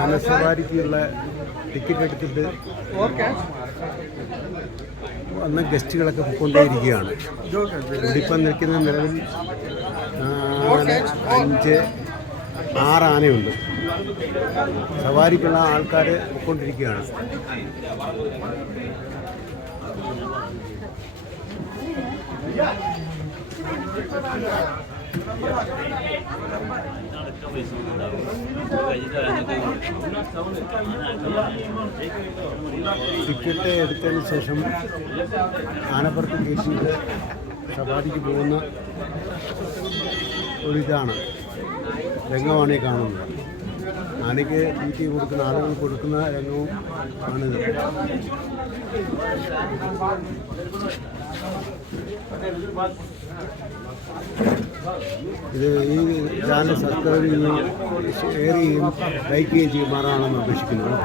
ആനസവാരിക്കുള്ള ticket എടുത്തിട്ട് വന്ന ഗസ്റ്റുകളൊക്കെ കൊണ്ടേയിരിക്കുകയാണ്. ഇവിടിപ്പം നിൽക്കുന്ന നിലവിൽ 6 ആനയുണ്ട്. സവാരിക്കുള്ള ആൾക്കാർ പൊയ്ക്കൊണ്ടിരിക്കുകയാണ്. ടിക്കറ്റ് എടുത്തതിന് ശേഷം ആനപ്പുറത്ത് കയറ്റിയിട്ട് സവാരിക്ക് പോകുന്ന ഒരിതാണ് രംഗമാണ് ഈ കാണുന്നത്. ആനയ്ക്ക് തീറ്റി കൊടുക്കുന്ന ആളുകൾ കൊടുക്കുന്ന രംഗവും ആണിത്. ഇത് ഈ ചാനൽ സബ്സ്ക്രൈബ് ചെയ്യുകയും ഷെയർ ചെയ്യുകയും ലൈക്ക് ചെയ്യുകയും ചെയ്യുമാറാണെന്ന് അപേക്ഷിക്കുന്നു.